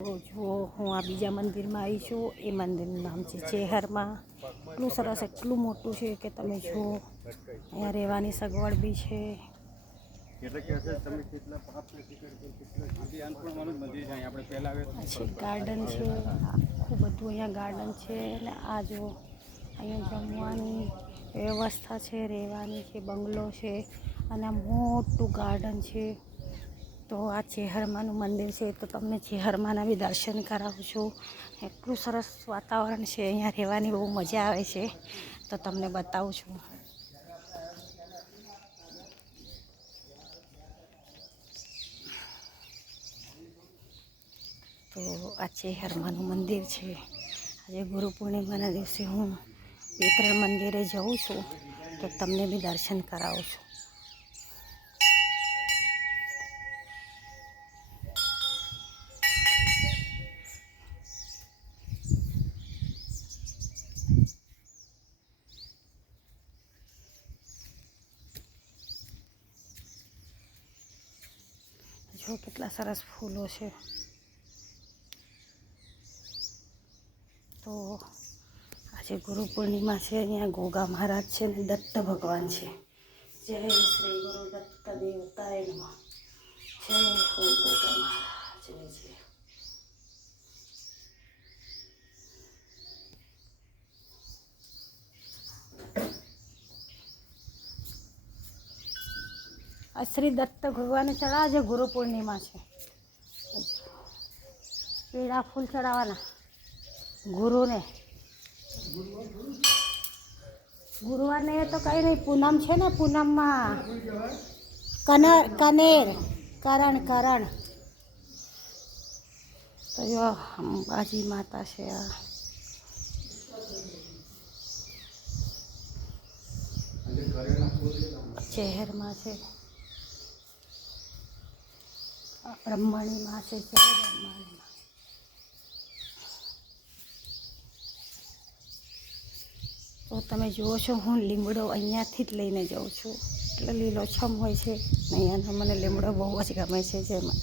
જુઓ હું આ બીજા મંદિરમાં આવી છું. એ મંદિરનું નામ છે ચેહરમાં. એટલું સરસ, એટલું મોટું છે કે તમે જુઓ. અહીંયા રહેવાની સગવડ બી છે. પછી ગાર્ડન છે, આખું બધું અહીંયા ગાર્ડન છે. અને આ જુઓ અહીંયા જમવાની વ્યવસ્થા છે, રહેવાની છે, બંગલો છે અને આ મોટું ગાર્ડન છે. તો આ ચેહરમાનું મંદિર છે, તો તમને ચેહરમાના બી દર્શન કરાવું છું. એટલું સરસ વાતાવરણ છે, અહીંયા રહેવાની બહુ મજા આવે છે. તો તમને બતાવું છું. તો આ ચેહરમાનું મંદિર છે. આજે ગુરુ પૂર્ણિમાના દિવસે હું 2-3 મંદિરે જઉં છું, તો તમને બી દર્શન કરાવું છું. જો કેટલા સરસ ફૂલો છે. તો આજે ગુરુ પૂર્ણિમા છે. અહીંયા ગોગા મહારાજ છે ને દત્ત ભગવાન છે. જય શ્રી ગુરુ દત્ત દેવતાય નમઃ. જય હો ગોગા મહારાજની જય. આ શ્રી દત્ત ભગવાનને ચડાવજે. ગુરુ પૂર્ણિમા છે. પીળા ફૂલ ચડાવવાના ગુરુને. ગુરુવારને એ તો કંઈ નહીં, પૂનમ છે ને, પૂનમમાં કરણ તો જો અંબાજી માતા છે. આ ચેહરમાં છે. બ્રહ્મણી માં છે. જય બ્રહ્મણી માં. તો તમે જુઓ છો, હું લીમડો અહીંયાથી જ લઈને જાઉં છું. એટલે લીલોછમ હોય છે. અહીંયાનો મને લીમડો બહુ જ ગમે છે. જેમાં